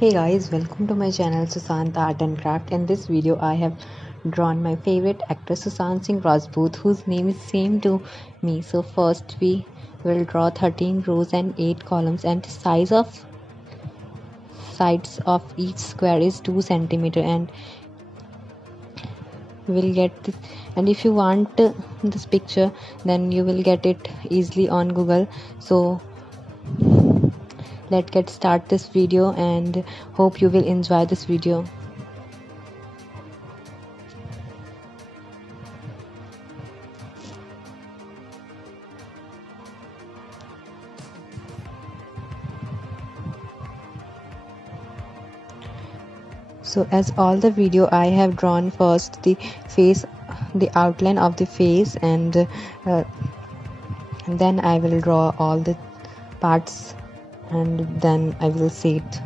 Hey guys, welcome to my channel Sushant Art and Craft. In this video I have drawn my favorite actor Sushant Singh Rajput, whose name is same to me. So first we will draw 13 rows and 8 columns, and sides of each square is 2 centimeter, and we'll get this. And if you want this picture, then you will get it easily on Google. So let's get start this video, and hope you will enjoy this video. So as all the video I have drawn first the face, the outline of the face, and then I will draw all the parts, and then I will see it.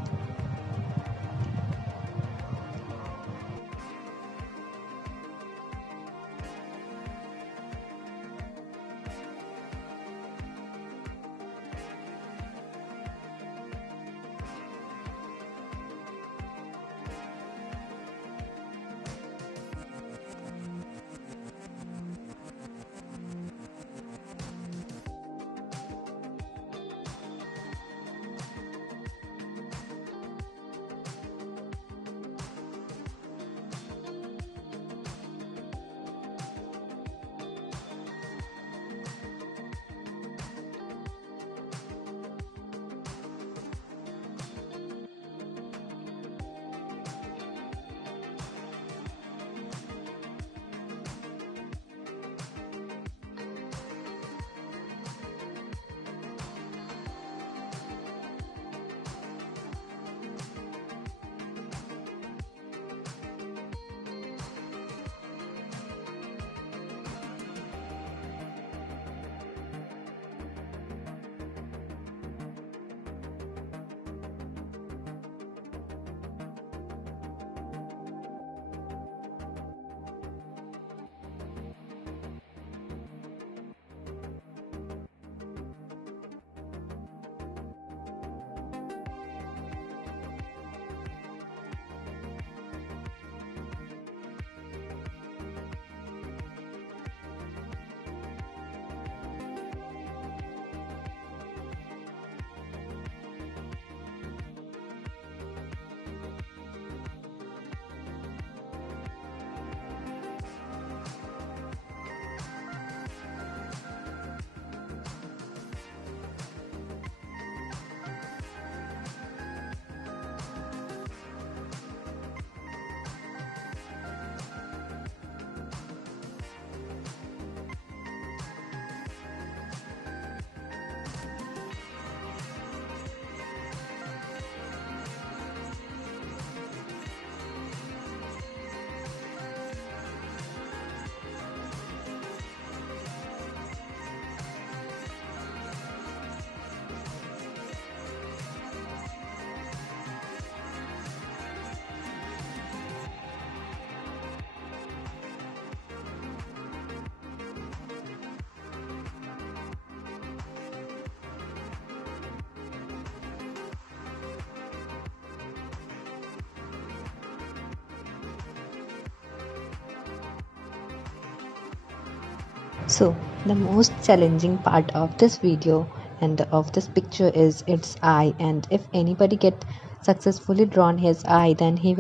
So the most challenging part of this video and of this picture is its eye, and if anybody get successfully drawn his eye, then he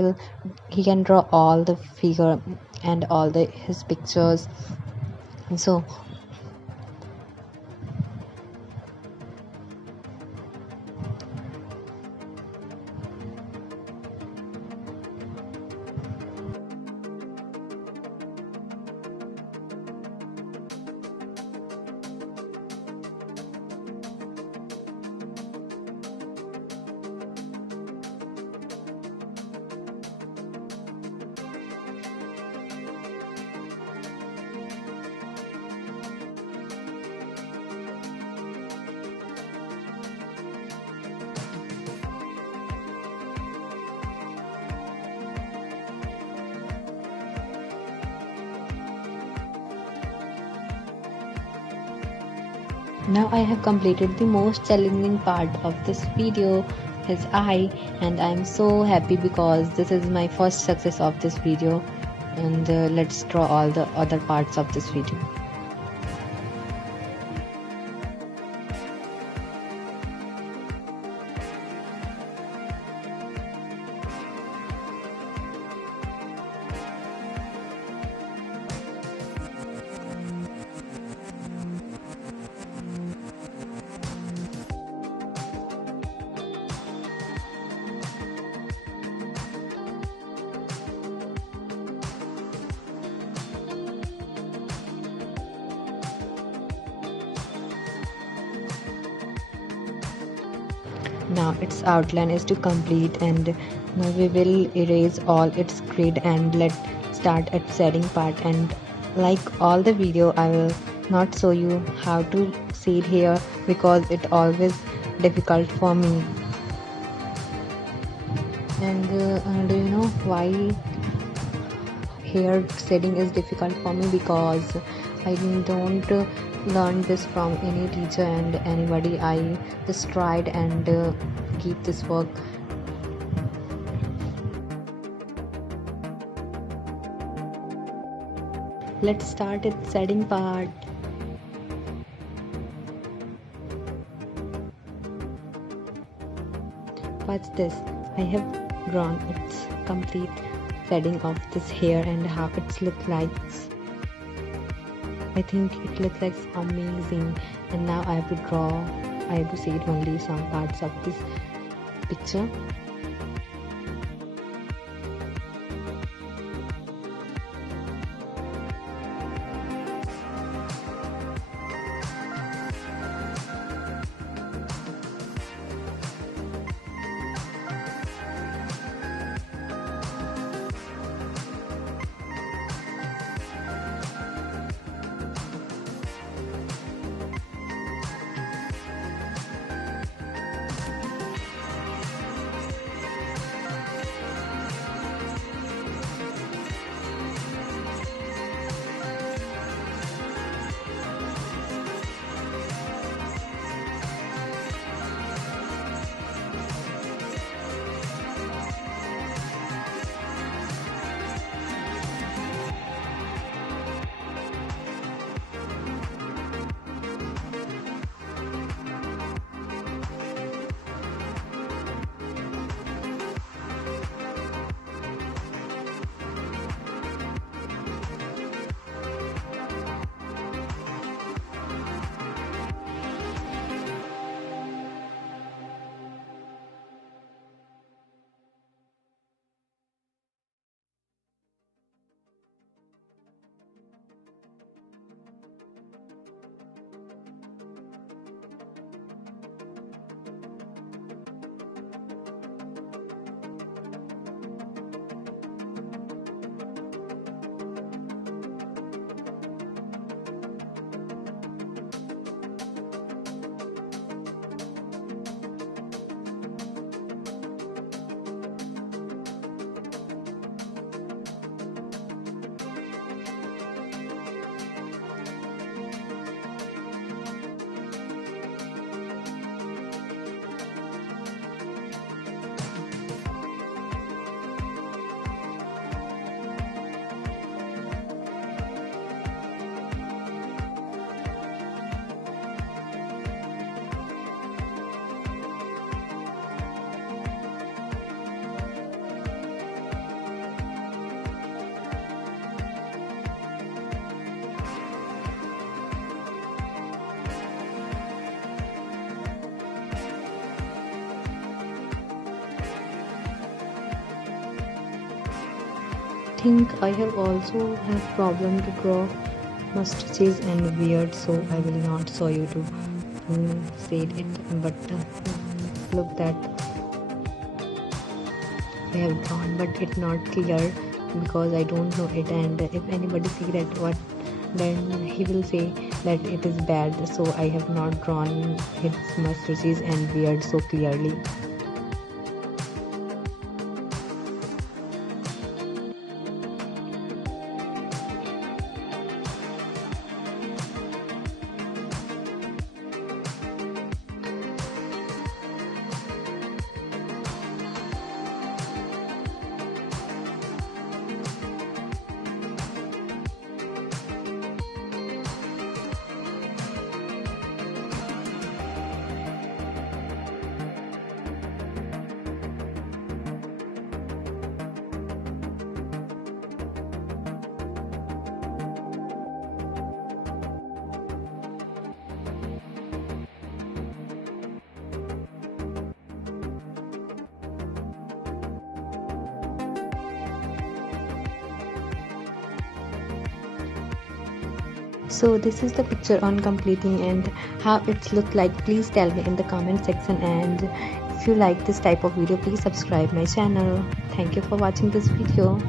can draw all the figure and all the his pictures. So now I have completed the most challenging part of this video. his eye, and I'm so happy because this is my first success of this video. And let's draw all the other parts of this video. Now its outline is to complete, and now we will erase all its grid and let's start at shading part. And like all the video, I will not show you how to shade here because it always difficult for me. And do you know why hair shading is difficult for me? Because I don't learn this from any teacher and anybody. I just tried and keep this work. Let's start its shading part. Watch this. I have drawn its complete shading of this hair and how it looks like. I think it looks like amazing. And now I have to shade only some parts of this picture. Think I have also have problem to draw mustaches and beard, so I will not show you to shade it, but look that I have drawn, but it's not clear because I don't know it, and if anybody see that what, then he will say that it is bad, so I have not drawn its mustaches and beard so clearly. So this is the picture on completing, and how it's looked like, please tell me in the comment section. And if you like this type of video, please subscribe my channel. Thank you for watching this video.